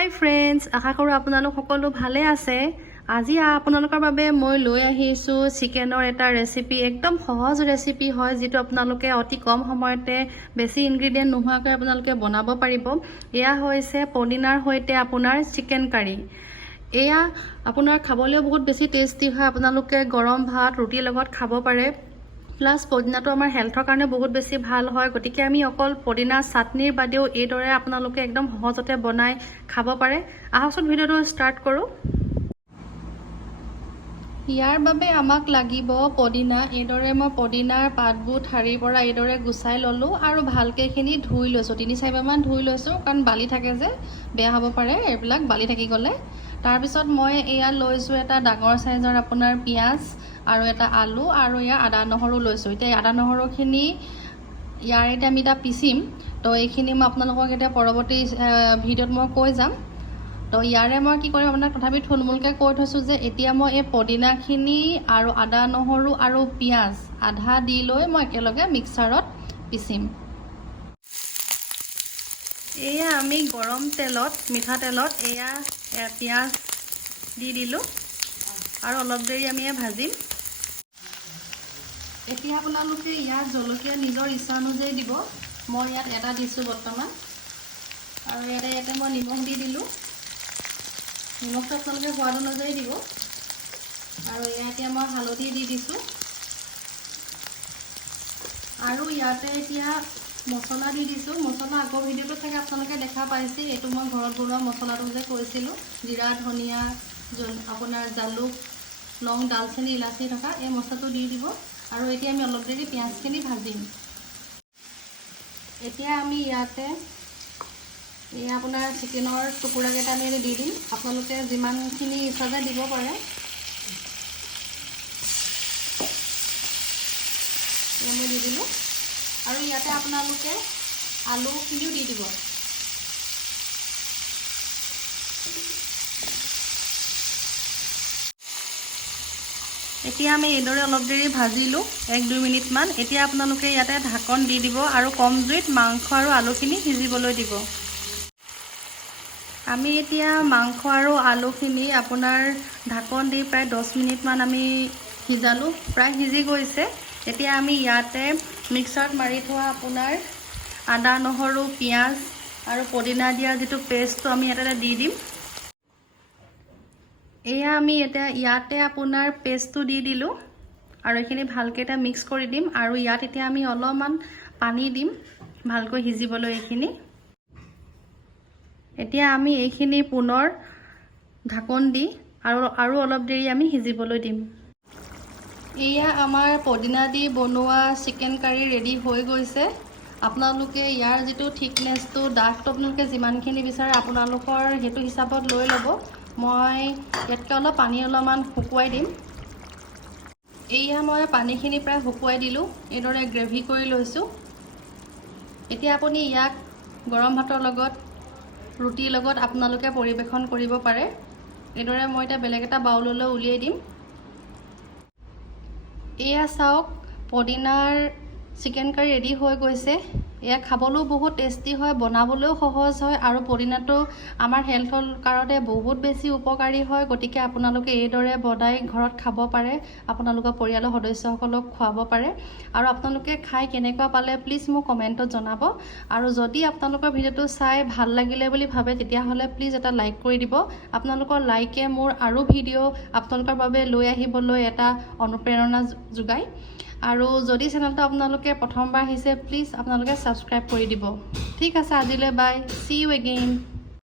হাই friends, আশা কৰোঁ আপোনালোক সকলো ভালে আছে। আজি আপোনালোকৰ বাবে মই লৈ আহিছোঁ চিকেনৰ এটা ৰেচিপি। একদম সহজ ৰেচিপি হয়, যিটো আপোনালোকে অতি কম সময়তে বেছি ইনগ্ৰিডিয়েণ্ট নোহোৱাকৈ আপোনালোকে বনাব পাৰিব। এয়া হৈছে পদিনাৰ সৈতে আপোনাৰ চিকেন কাৰী। এয়া আপোনাৰ খাবলৈও বহুত বেছি টেষ্টি হয়। আপোনালোকে গৰম ভাত ৰুটিৰ লগত খাব পাৰে। প্লাছ পদিনাটো আমাৰ হেল্থৰ কাৰণে বহুত বেছি ভাল হয়। গতিকে আমি অকল পদিনা চাটনিৰ বাদেও এইদৰে আপোনালোকে একদম সহজতে বনাই খাব পাৰে। আহকচোন ভিডিঅ'টো ষ্টাৰ্ট কৰোঁ। ইয়াৰ বাবে আমাক লাগিব পদিনা। এইদৰে মই পদিনাৰ পাতবোৰ ঠাৰিৰ পৰা এইদৰে গুচাই ল'লোঁ আৰু ভালকৈ এইখিনি ধুই লৈছোঁ। 3-4বাৰমান ধুই লৈছোঁ, কাৰণ বালি থাকে যে বেয়া হ'ব পাৰে এইবিলাক বালি থাকি গ'লে। তাৰপিছত মই এয়া লৈছোঁ এটা ডাঙৰ চাইজৰ আপোনাৰ পিঁয়াজ আৰু এটা আলু আৰু ইয়াৰ আদা নহৰু লৈছোঁ। এতিয়া আদা নহৰুখিনি এতিয়া আমি এতিয়া পিচিম, তো এইখিনি মই আপোনালোকক এতিয়া পৰৱৰ্তী ভিডিঅ'ত মই কৈ যাম। তো ইয়াৰে মই কি কৰিম আপোনাক তথাপি থুলমূলকৈ কৈ থৈছোঁ যে এতিয়া মই এই পদিনাখিনি আৰু আদা নহৰু আৰু পিঁয়াজ আধা দি লৈ মই একেলগে মিক্সাৰত পিচিম। এয়া আমি গৰম তেলত মিঠাতেলত এয়া পিঁয়াজ দি দিলোঁ আৰু অলপ দেৰি আমি ভাজিম। এতিয়া আপোনালোকে ইয়াত জলকীয়া নিজৰ ইচ্ছা অনুযায়ী দিব। মই ইয়াত এটা দিছোঁ বৰ্তমান, আৰু ইয়াতে মই নিমখ দি দিলোঁ। নিমখটো আপোনালোকে সোৱাদ অনুযায়ী দিব। আৰু এতিয়া মই হালধি দি দিছোঁ, আৰু ইয়াতে এতিয়া মছলা দি দিছোঁ। মছলা আগৰ ভিডিঅ'টোত চাগে আপোনালোকে দেখা পাইছে। এইটো মই ঘৰত বনোৱা মছলাটো যে কৈছিলোঁ, জিৰা ধনিয়া আপোনাৰ জালুক লং ডালচেনি ইলাচি থকা এই মছলাটো দি দিব। আৰু এতিয়া আমি অলপ দেৰি পিঁয়াজখিনি ভাজিম। এতিয়া আমি ইয়াতে আপোনাৰ চিকেনৰ টুকুৰাকেইটা আমি দি দিম। আপোনালোকে যিমানখিনি ইচ্ছা যায় দিব পাৰে। মই দি দিলোঁ, আৰু ইয়াতে আপোনালোকে আলুখিনিও দি দিব। এতিয়া আমি এইদৰে অলপ দেৰি ভাজিলোঁ, 1-2 মিনিটমান। এতিয়া আপোনালোকে ইয়াতে ঢাকন দি দিব আৰু কম জুইত মাংস আৰু আলুখিনি সিজিবলৈ দিব। আমি এতিয়া মাংস আৰু আলুখিনি আপোনাৰ ঢাকন দি প্ৰায় 10 মিনিটমান আমি সিজালোঁ, প্ৰায় সিজি গৈছে। এতিয়া আমি ইয়াতে মিক্সাৰত মাৰি থোৱা আপোনাৰ আদা নহৰু পিঁয়াজ আৰু পদিনা দিয়া যিটো পেষ্টটো আমি ইয়াতে দি দিম। এয়া আমি ইয়াতে আপোনাৰ পেষ্টটো দি দিলোঁ, আৰু এইখিনি ভালকৈ এটা মিক্স কৰি দিম। আৰু ইয়াত এতিয়া আমি অলপমান পানী দিম ভালকৈ সিজিবলৈ এইখিনি। এতিয়া আমি এইখিনি পুনৰ ঢাকন দি আৰু অলপ দেৰি আমি সিজিবলৈ দিম। এয়া আমাৰ পদিনা দি বনোৱা চিকেন কাৰী ৰেডি হৈ গৈছে। আপোনালোকে ইয়াৰ যিটো থিকনেছটো ডাঠটো আপোনালোকে যিমানখিনি বিচাৰে আপোনালোকৰ সেইটো হিচাপত লৈ ল'ব। মই ইয়াতকৈ অলপ পানী অলপমান শুকুৱাই দিম। এয়া মই পানীখিনি প্ৰায় শুকুৱাই দিলোঁ, এইদৰে গ্ৰেভি কৰি লৈছোঁ। এতিয়া আপুনি ইয়াক গৰম ভাতৰ লগত ৰুটিৰ লগত আপোনালোকে পৰিৱেশন কৰিব পাৰে। এইদৰে মই এতিয়া বেলেগ এটা বাউললৈ উলিয়াই দিম। এয়া চাওক, পদিনাৰ চিকেন কাৰী ৰেডি হৈ গৈছে। এয়া খাবলৈও বহুত টেষ্টি হয়, বনাবলৈও সহজ হয়, আৰু পদিনাটো আমাৰ হেল্থৰ কাৰণে বহুত বেছি উপকাৰী হয়। গতিকে আপোনালোকে এইদৰে বনাই ঘৰত খাব পাৰে, আপোনালোকৰ পৰিয়ালৰ সদস্যসকলক খুৱাব পাৰে। আৰু আপোনালোকে খাই কেনেকুৱা পালে প্লিজ মোক কমেণ্টত জনাব। আৰু যদি আপোনালোকৰ ভিডিঅ'টো চাই ভাল লাগিলে বুলি ভাবে, তেতিয়াহ'লে প্লিজ এটা লাইক কৰি দিব। আপোনালোকৰ লাইকে মোৰ আৰু ভিডিঅ' আপোনালোকৰ বাবে লৈ আহিবলৈ এটা অনুপ্ৰেৰণা যোগায়। আৰু যদি চেনেলটো আপোনালোকে প্ৰথমবাৰ আহিছে, প্লিজ আপোনালোকে ছাবস্ক্ৰাইব কৰি দিব। ঠিক আছে, আজিলৈ বাই, চি ইউ এগেইন।